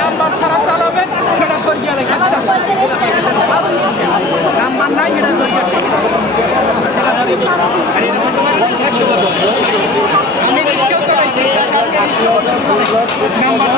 Number ছাড়া চালাবেন সেটা করিয়া রেখে নাম্বার নাই সেটা করিয়া আমি রিস্কেও চালাইছি নাম্বার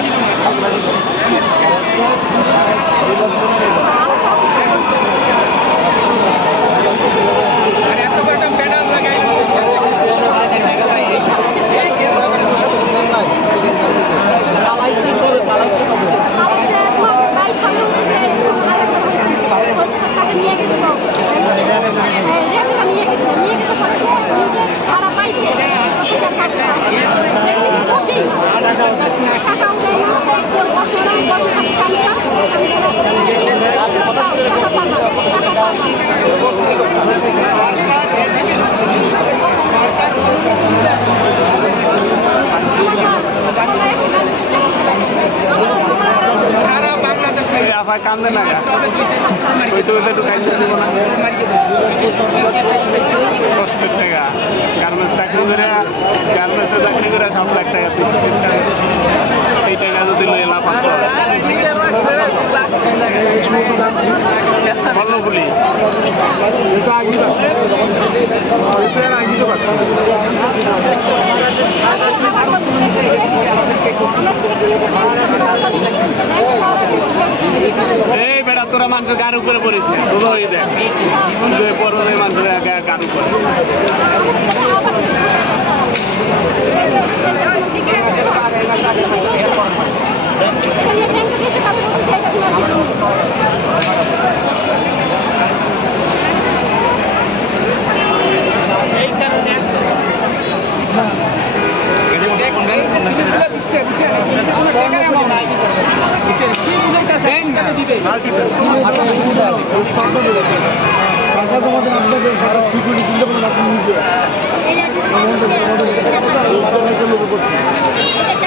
আফা কান্দে না ওই তো একটু খাইতে দেবো না। কষ্টের টাকা গার্মেন্টস চাকরি করে, গার্মেন্টসে চাকরি করে সাত লাখ টাকা তিন টাকা এই টাকা যদি লই লাভ বলবুলি এটা আগে যাচ্ছে। আগে তো পাচ্ছে তোরা মানুষের গাড়ি উপরে পড়িস না। তোরা ওই দেখ। যে মানুষের গা- গাড়ি উপরে এই